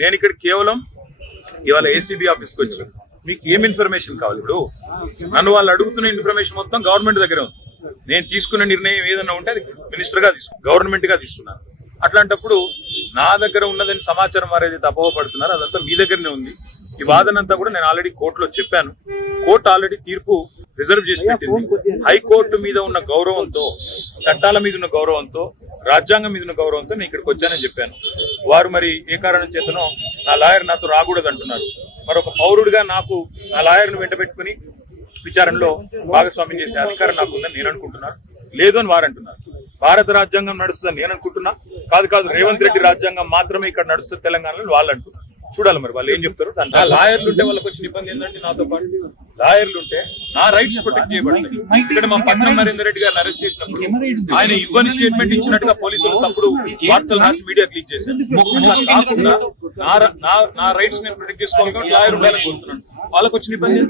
నేను ఇక్కడ కేవలం ఇవాళ ఏసీబీ ఆఫీస్కి వచ్చి మీకు ఏం ఇన్ఫర్మేషన్ కావాలి? ఇప్పుడు నన్ను వాళ్ళు అడుగుతున్న ఇన్ఫర్మేషన్ మొత్తం గవర్నమెంట్ దగ్గర ఉంది. నేను తీసుకున్న నిర్ణయం ఏదన్నా ఉంటే అది మినిస్టర్ గా గవర్నమెంట్ గా తీసుకున్నాను. అట్లాంటప్పుడు నా దగ్గర ఉన్నదని సమాచారం వారు ఏదైతే అపోహపడుతున్నారో అదంతా మీ దగ్గరనే ఉంది. ఈ వాదనంతా కూడా నేను ఆల్రెడీ కోర్టులో చెప్పాను. కోర్టు ఆల్రెడీ తీర్పు రిజర్వ్ చేసి పెట్టింది. హైకోర్టు మీద ఉన్న గౌరవంతో, చట్టాల మీద ఉన్న గౌరవంతో, రాజ్యాంగం మీద ఉన్న గౌరవంతో నేను ఇక్కడికి వచ్చానని చెప్పాను. వారు మరి ఏ కారణం చేతనో నా లాయర్ నాతో రాకూడదు అంటున్నారు. మరి ఒక పౌరుడిగా నాకు నా లాయర్ను వెంట పెట్టుకుని విచారణలో భాగస్వామ్యం చేసే అధికారం నాకుందని నేను అనుకుంటున్నాను. లేదు అని వారు అంటున్నారు. భారత రాజ్యాంగం నడుస్తుందని నేను అనుకుంటున్నా. కాదు రేవంత్ రెడ్డి రాజ్యాంగం మాత్రమే ఇక్కడ నడుస్తుంది తెలంగాణలో వాళ్ళు అంటున్నారు. చూడాలి మరి వాళ్ళు ఏం చెప్తారు. నా లాయర్లు ఉంటే వాళ్ళకి వచ్చిన ఇబ్బంది ఏంటంటే, నాతో పాటు లాయర్లు ఉంటే నా రైట్స్ ప్రొటెక్ట్ చేయబడతాయి. ఇక్కడ మా పట్నం నరేందర్ రెడ్డి గారిని అరెస్ట్ చేసినప్పుడు ఆయన ఇవ్వని స్టేట్మెంట్ ఇచ్చినట్టుగా పోలీసులు తప్పుడు వార్తలు రాసి మీడియా క్లీన్ చేశారు. కాకుండా నా రైట్స్ నేను ప్రొటెక్ట్ చేసుకోవాలి కాబట్టి లాయర్ ఉండాలని కోరుతున్నాను. వాళ్ళకి వచ్చిన ఇబ్బంది